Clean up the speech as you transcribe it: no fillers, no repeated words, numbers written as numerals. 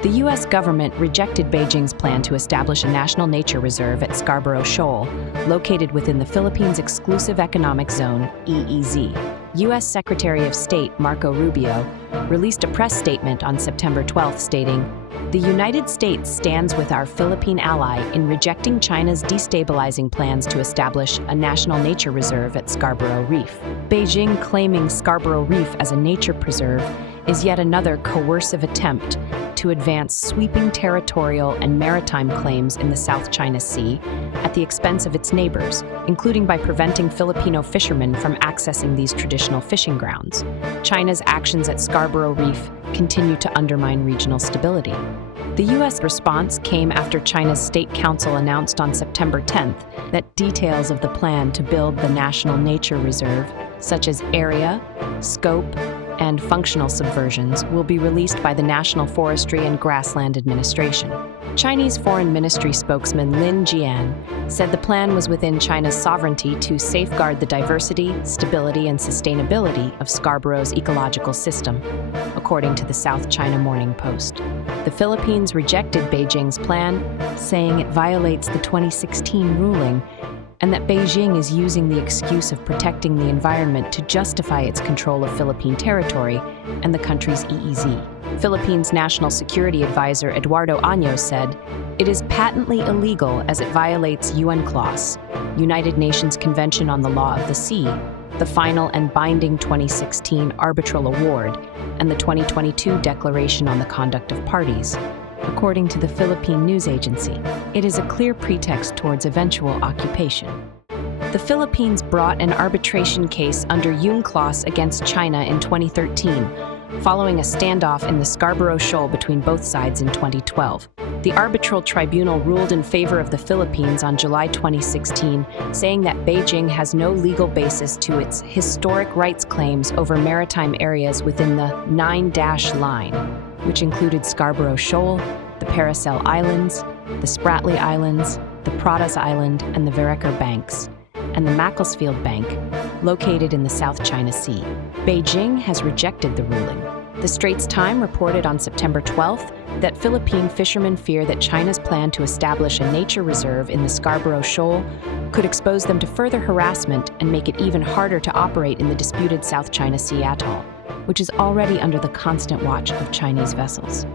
The U.S. government rejected Beijing's plan to establish a national nature reserve at Scarborough Shoal, located within the Philippines' Exclusive Economic Zone, EEZ. U.S. Secretary of State Marco Rubio released a press statement on September 12 stating, "The United States stands with our Philippine ally in rejecting China's destabilizing plans to establish a national nature reserve at Scarborough Reef." Beijing claiming Scarborough Reef as a nature preserve is yet another coercive attempt to advance sweeping territorial and maritime claims in the South China Sea at the expense of its neighbors, including by preventing Filipino fishermen from accessing these traditional fishing grounds. China's actions at Scarborough Reef continue to undermine regional stability. The U.S. response came after China's State Council announced on September 10th that details of the plan to build the National Nature Reserve, such as area, scope, and functional subversions, will be released by the National Forestry and Grassland Administration. Chinese Foreign Ministry spokesman Lin Jian said the plan was within China's sovereignty to safeguard the diversity, stability, and sustainability of Scarborough's ecological system, according to the South China Morning Post. The Philippines rejected Beijing's plan, saying it violates the 2016 ruling and that Beijing is using the excuse of protecting the environment to justify its control of Philippine territory and the country's EEZ. Philippines' National Security Advisor Eduardo Año said, "It is patently illegal as it violates UN CLAWS, United Nations Convention on the Law of the Sea, the final and binding 2016 arbitral award, and the 2022 Declaration on the Conduct of Parties." According to the Philippine news agency, it is a clear pretext towards eventual occupation. The Philippines brought an arbitration case under UNCLOS against China in 2013, following a standoff in the Scarborough Shoal between both sides in 2012. The arbitral tribunal ruled in favor of the Philippines on July 2016, saying that Beijing has no legal basis to its historic rights claims over maritime areas within the 9-line, which included Scarborough Shoal, the Paracel Islands, the Spratly Islands, the Pratas Island, and the Vereker Banks, and the Macclesfield Bank, located in the South China Sea. Beijing has rejected the ruling. The Straits Times reported on September 12th that Philippine fishermen fear that China's plan to establish a nature reserve in the Scarborough Shoal could expose them to further harassment and make it even harder to operate in the disputed South China Sea atoll, which is already under the constant watch of Chinese vessels.